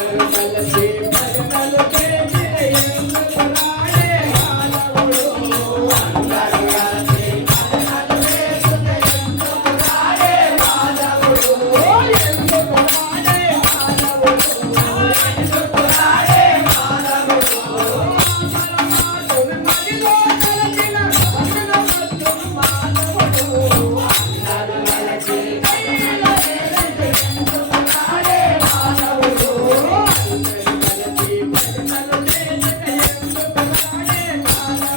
Thank you.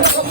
Oh.